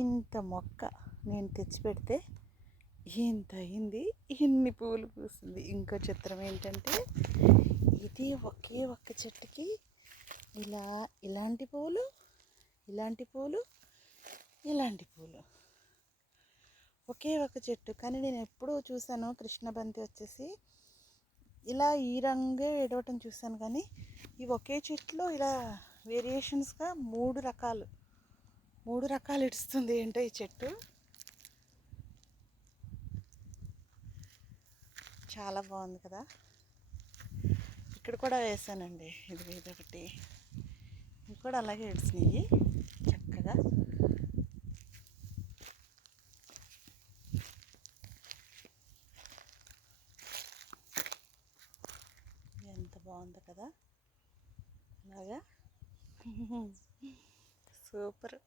ఇంత మొక్క నేను తెచ్చిపెడితే ఇంత అయింది, ఇన్ని పూలు పూసింది. ఇంకో చిత్రం ఏంటంటే ఇది ఒకే ఒక్క చెట్టుకి ఇలాంటి పూలు, ఇలాంటి పూలు, ఇలాంటి పూలు, ఒకే ఒక చెట్టు. కానీ నేను ఎప్పుడూ చూసాను కృష్ణబంతి వచ్చేసి ఇలా ఈ రంగే ఎడవటం చూసాను, కానీ ఈ ఒకే చెట్టులో ఇలా వేరియేషన్స్గా మూడు రకాలు ఇడుస్తుంది. ఏంటో ఈ చెట్టు చాలా బాగుంది కదా. ఇక్కడ కూడా వేసానండి, ఇదొకటి, ఇవి కూడా అలాగే ఇడిచినాయి చక్కగా. ఎంత బాగుంది కదా, అలాగా సూపర్.